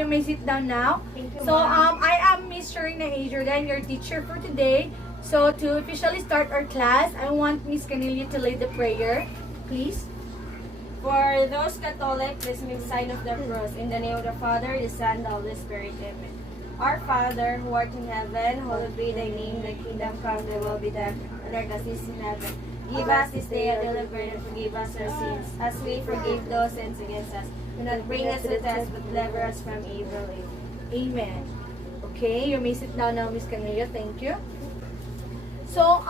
you may sit down now. Thank you, So, ma'am. I am Miss Sharina A. Jordan, your teacher for today. So, to officially start our class, I want Miss Canilio to lead the prayer. Please. For those Catholic, please make sign of the cross. In the name of the Father, the Son, and the Holy Spirit. Amen. Our Father, who art in heaven, hallowed be thy name. Thy kingdom come, thy will be done, on earth as it is in heaven. Give us this day our daily bread, and forgive us our sins, as we forgive those sins against us. Do not bring us to the test, but deliver us from evil. Amen. Amen. Okay, you may sit down now, Miss Canilio. Thank you. So,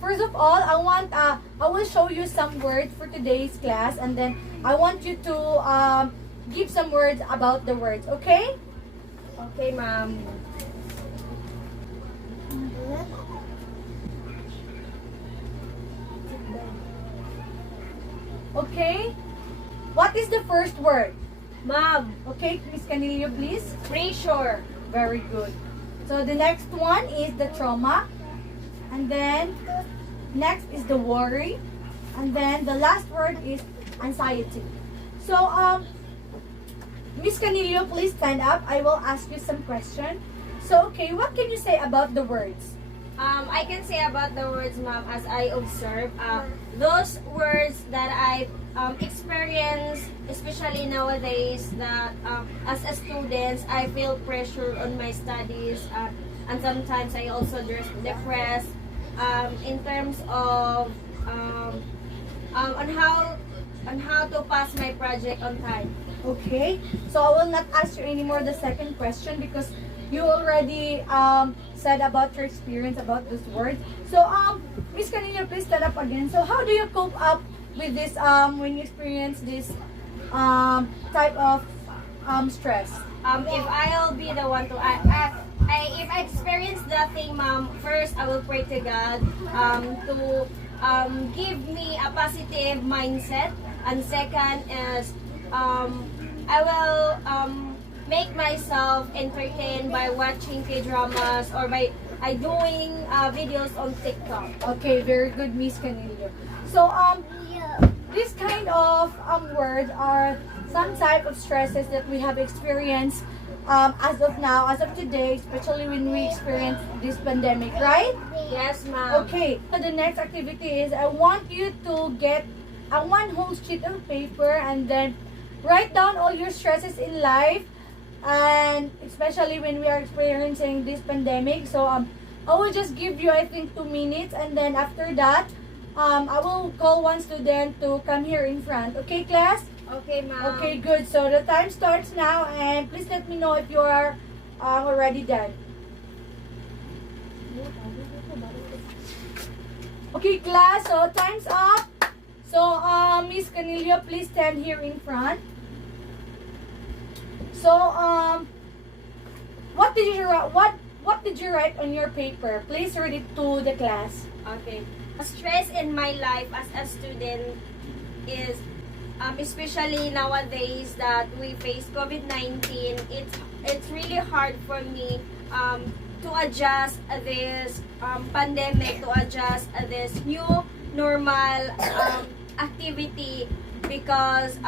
first of all, I will show you some words for today's class, and then I want you to give some words about the words. Okay? Okay, ma'am. Okay. What is the first word? Ma'am, Okay, Miss Canilio, please. pressure. Very good. So the next one is the trauma. And then next is the worry. And then the last word is anxiety. So Miss Canilio, please stand up. I will ask you some question. So okay, what can you say about the words? I can say about the words, ma'am, as I observe, those words that I experience, especially nowadays, that as a student, I feel pressure on my studies, and sometimes I also depressed in terms of on how to pass my project on time. Okay, so I will not ask you anymore the second question because you already said about your experience about those words. So Miss Canillo, please stand up again. So how do you cope up with this when you experience this type of stress? If I'll be the one to if I experience that thing, ma'am, first I will pray to God to give me a positive mindset, and second is I will make myself entertained by watching K-dramas or by doing videos on TikTok. Okay, very good, Miss Canillo. So this kind of words are some type of stresses that we have experienced as of now, as of today, especially when we experience this pandemic, right? Yes, ma'am. Okay, so the next activity is I want you to get a one whole sheet of paper and then write down all your stresses in life, and especially when we are experiencing this pandemic. So I will just give you, I think, 2 minutes, and then after that I will call one student to come here in front. Okay, class? Okay, ma'am. Okay, good. So the time starts now, and please let me know if you are already done. Okay, class. So time's up. So Miss Canillo, please stand here in front. So what did you write on your paper? Please read it to the class. Okay. Stress in my life as a student is especially nowadays that we face COVID-19. It's really hard for me to adjust this pandemic, to adjust this new normal activity, because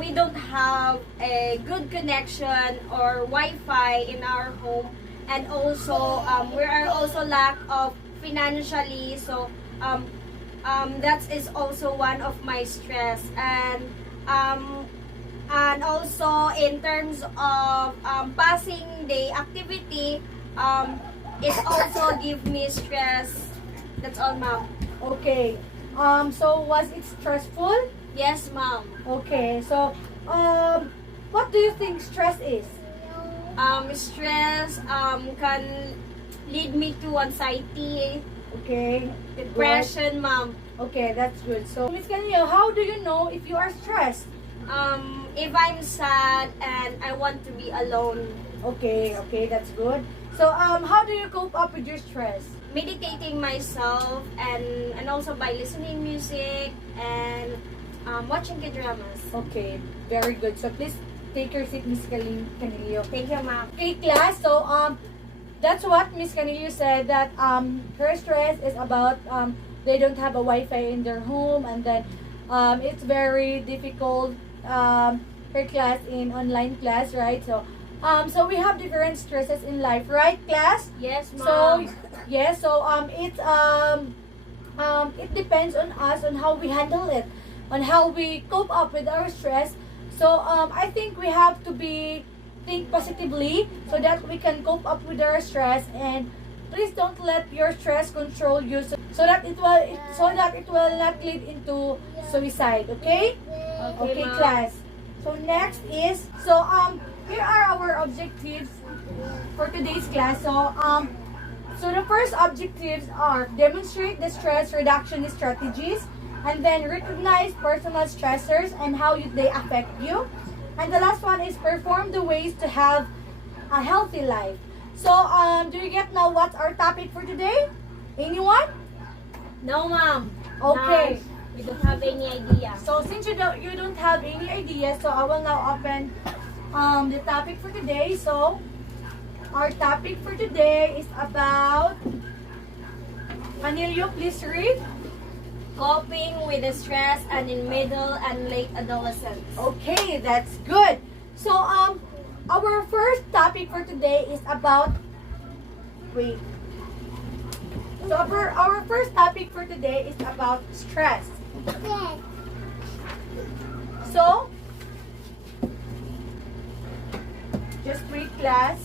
we don't have a good connection or Wi-Fi in our home, and also we are also lack of financially. So that is also one of my stress, and also in terms of passing the activity, it also give me stress. That's all, ma'am. Okay. So was it stressful? Yes, ma'am. Okay. So what do you think stress is? Stress can lead me to anxiety, Okay. depression, ma'am. Okay, that's good. So Miss Canillo, how do you know if you are stressed? If I'm sad and I want to be alone, Okay, that's good. So how do you cope up with your stress? meditating myself, and also by listening music and watching K-dramas. Okay, very good. So please take your seat, Miss Canillo. Thank you, ma'am. Okay, class. So that's what Miss Canillo said, that her stress is about they don't have a Wi-Fi in their home, and then it's very difficult her class in online class, right? So we have different stresses in life, right, class? Yes, So ma'am. yes, so it depends on us on how we handle it, on how we cope up with our stress. So I think we have to think positively so that we can cope up with our stress, and please don't let your stress control you, so that it will not lead into suicide. Okay? Okay, ma'am. class. So next is here are our objectives for today's class. So the first objectives are demonstrate the stress reduction strategies, and then recognize personal stressors and how they affect you. And the last one is perform the ways to have a healthy life. So do you get now what's our topic for today? Anyone? No, ma'am. Okay. No, we don't have any idea. So since you don't have any idea, so I will now open the topic for today. So our topic for today is about, Anilio, please read. Coping with the stress and in middle and late adolescence. Okay, that's good. So our first topic for today is about, wait. So our first topic for today is about stress. So just wait, class.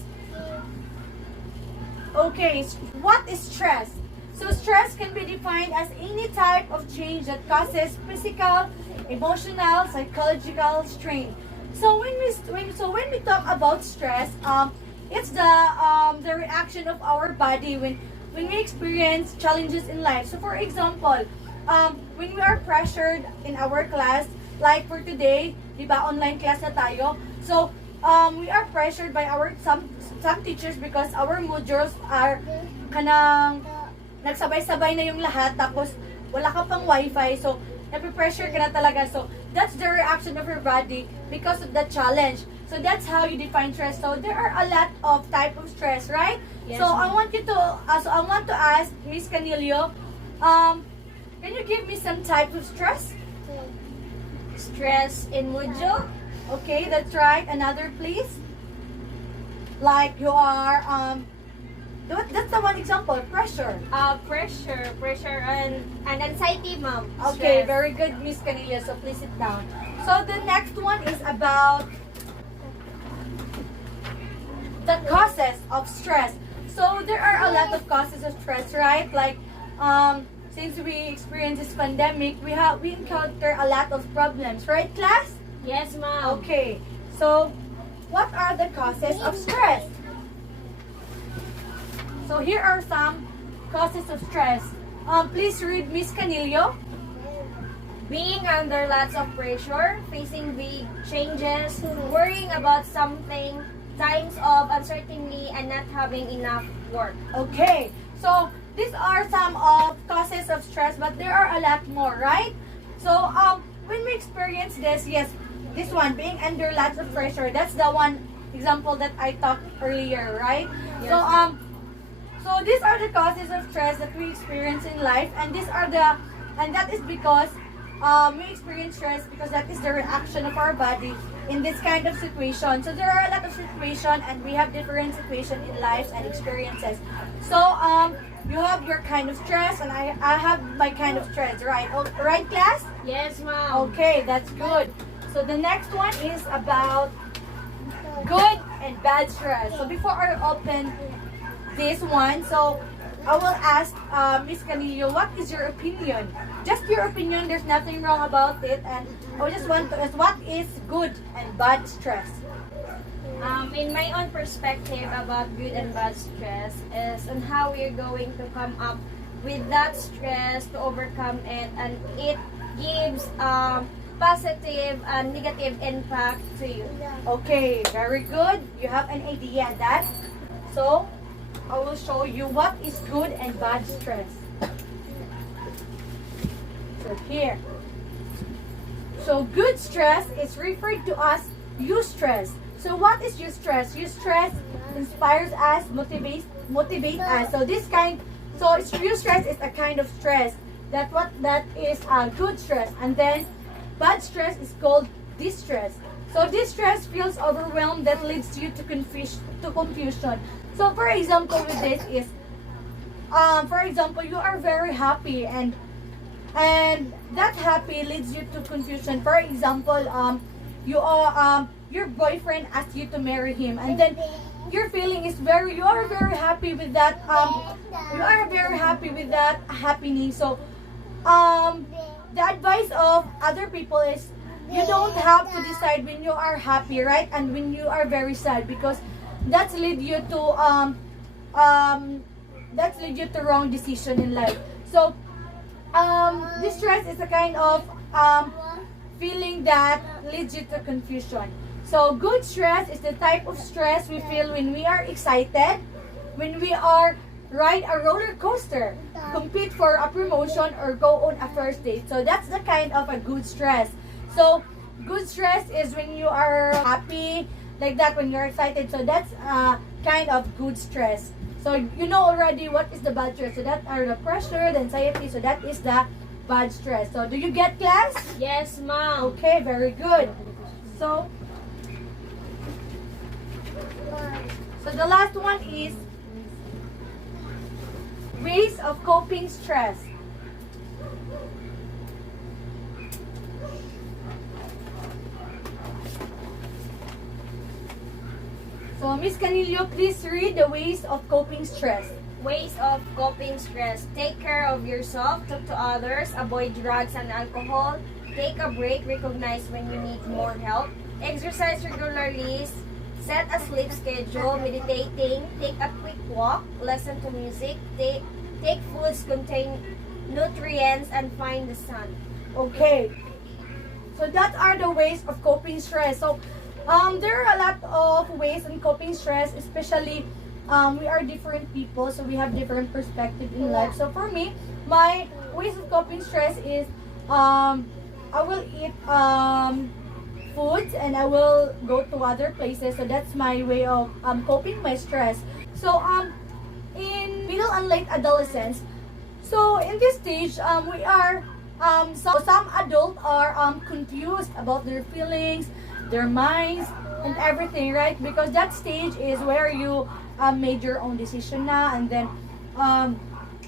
Okay, what is stress? So stress can be defined as any type of change that causes physical, emotional, psychological strain. So when we talk about stress, it's the reaction of our body when we experience challenges in life. So for example, when we are pressured in our class, like for today, di ba, online class na tayo. So we are pressured by some teachers because our modules are kanang nagsabay-sabay na yung lahat, tapos wala ka pang wifi, so napipressure ka na talaga. So that's the reaction of your body because of the challenge. So that's how you define stress. So there are a lot of type of stress, right? Yes, So ma'am. I want to ask Miss Canilio, can you give me some type of stress? Stress in module. Okay, that's right. Another, please. Like you are that's the one example. Pressure. Pressure and anxiety, ma'am. Okay, Stress. very good, Miss Canilla. So please sit down. So the next one is about the causes of stress. So there are a lot of causes of stress, right? Like since we experience this pandemic, we encounter a lot of problems, right, class? Yes, ma'am. Okay. So what are the causes of stress? So here are some causes of stress. Please read, Miss Canillo. Being under lots of pressure, facing big changes, worrying about something, times of uncertainty, and not having enough work. Okay. So these are some of causes of stress, but there are a lot more, right? So when we experience this, yes, this one, being under lots of pressure, that's the one example that I talked earlier, right? Yes. So these are the causes of stress that we experience in life, and that is because we experience stress because that is the reaction of our body in this kind of situation. So there are a lot of situations, and we have different situations in life and experiences. So you have your kind of stress, and I have my kind of stress, right? Right, class? Yes, ma'am. Okay, that's good. So the next one is about good and bad stress. So before I open this one, so I will ask Miss Canillo, what is your opinion? Just your opinion, there's nothing wrong about it, and I just want to ask, what is good and bad stress? In my own perspective about good and bad stress is on how we're going to come up with that stress to overcome it, and it gives positive and negative impact to you. Okay, very good. You have an idea of that. So I will show you what is good and bad stress. So here. So good stress is referred to as eustress. So what is eustress? Eustress inspires us, motivate us. So eustress is a kind of stress. That is a good stress. And then bad stress is called distress. So this stress feels overwhelmed that leads you to confusion. So for example with this is, for example, you are very happy and that happy leads you to confusion. For example, you are your boyfriend asked you to marry him, and then your feeling is you are very happy with that happening. So the advice of other people is you don't have to decide when you are happy, right, and when you are very sad, because that's lead you to wrong decision in life. So this stress is a kind of feeling that leads you to confusion. So good stress is the type of stress we feel when we are excited, when we are ride a roller coaster, compete for a promotion, or go on a first date. So that's the kind of a good stress. So good stress is when you are happy, like that, when you're excited. So that's kind of good stress. So you know already what is the bad stress. So that are the pressure, the anxiety. So that is the bad stress. So do you get, class? Yes, ma'am. Okay, very good. So the last one is ways of coping stress. So Miss Canillo, please read the ways of coping stress. Ways of coping stress. Take care of yourself, talk to others, avoid drugs and alcohol, take a break, recognize when you need more help, exercise regularly, set a sleep schedule, meditating, take a quick walk, listen to music, take foods contain nutrients, and find the sun. Okay. So that are the ways of coping stress. So there are a lot of ways in coping stress, especially we are different people, so we have different perspective in life. So for me, my ways of coping stress is I will eat foods and I will go to other places. So that's my way of coping my stress. So in middle and late adolescence, so in this stage we are some adults are confused about their feelings, their minds, and everything, right? Because that stage is where you made your own decision now, and then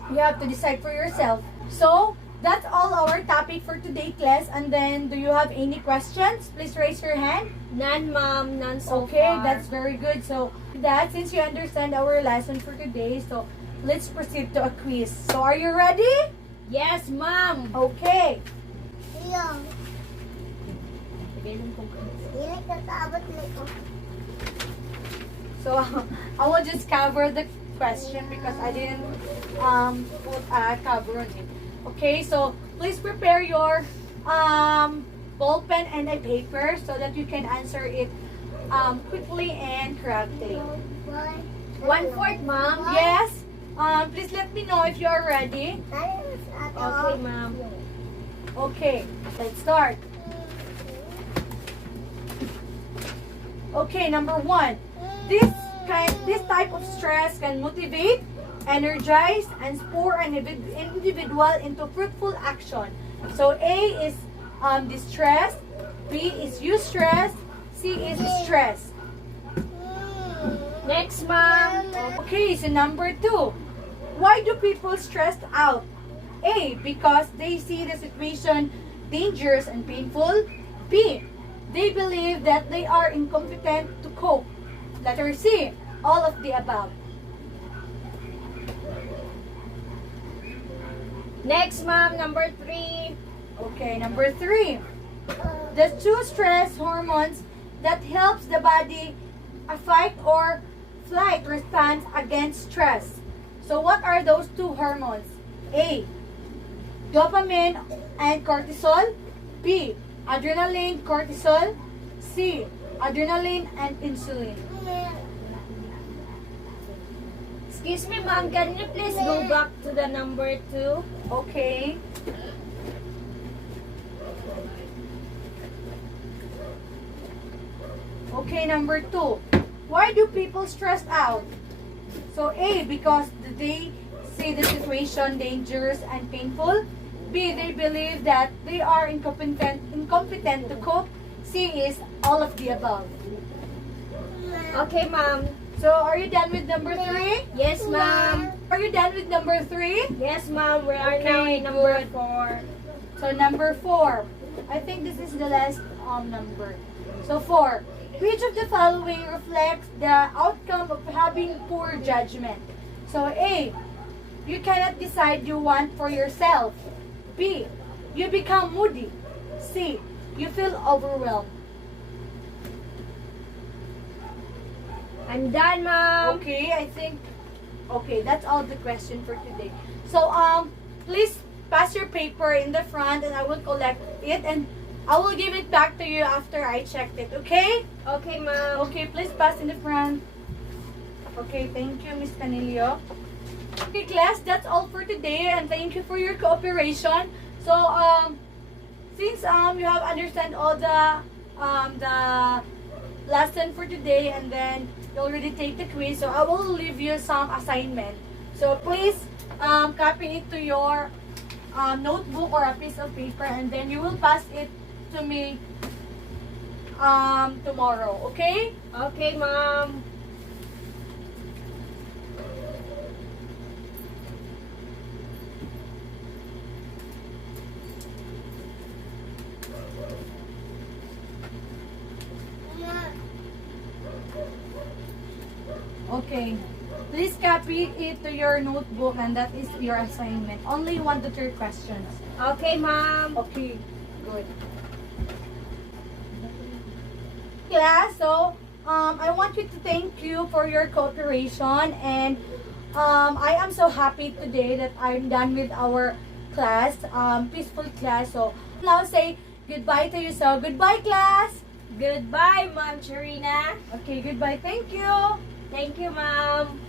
you have to decide for yourself. So that's all our topic for today, class. And then, do you have any questions? Please raise your hand. None, ma'am. None so Okay, far. that's very good. So that, since you understand our lesson for today, so let's proceed to a quiz. So are you ready? Yes, ma'am. Okay. So I will just cover the question because I didn't put a cover on it. Okay, so please prepare your ball pen and a paper so that you can answer it quickly and correctly. 1/4, ma'am. Yes. Please let me know if you are ready. Okay, ma'am. Okay, let's start. Okay, number 1. This type of stress can motivate, energize, and spur an individual into fruitful action. So A is distress, B is eustress, C is stress. Next, ma'am. Okay, so number 2. Why do people stress out? A, because they see the situation dangerous and painful. B, they believe that they are incompetent to cope. Letter C, all of the above. Next, ma'am. Number 3. Okay, number 3. The 2 stress hormones that helps the body fight or flight response against stress. So what are those 2 hormones? A, dopamine and cortisol. B, adrenaline, cortisol. C, adrenaline and insulin. Excuse me, ma'am. Can you please go back to the number 2? Okay. Okay, number 2. Why do people stress out? So A, because they see the situation dangerous and painful. B, they believe that they are incompetent to cope. C is all of the above. Okay, ma'am. So, are you done with number 3? Yes, ma'am. Are you done with number 3? Yes, ma'am. We are now Okay, in number good. 4. So, number 4. I think this is the last number. So, 4. Which of the following reflects the outcome of having poor judgment? So, A. You cannot decide you want for yourself. B. You become moody. C. You feel overwhelmed. I'm done, ma'am. Okay, I think, okay, that's all the question for today. So, please pass your paper in the front and I will collect it and I will give it back to you after I checked it, okay? Okay, ma'am. Okay, please pass in the front. Okay, thank you, Miss Canilio. Okay, class, that's all for today and thank you for your cooperation. So, since you have understand all the lesson for today and then you already take the quiz, so I will leave you some assignment. So please copy it to your notebook or a piece of paper and then you will pass it to me tomorrow, okay? Okay, ma'am. Okay. Please copy it to your notebook and that is your assignment. Only 1 to 3 questions. Okay, ma'am. Okay, good. Class, so I want you to thank you for your cooperation and I am so happy today that I'm done with our class, peaceful class. So now say goodbye to you. So goodbye, class. Goodbye, Ma'am Charina. Okay, goodbye. Thank you. Thank you, ma'am.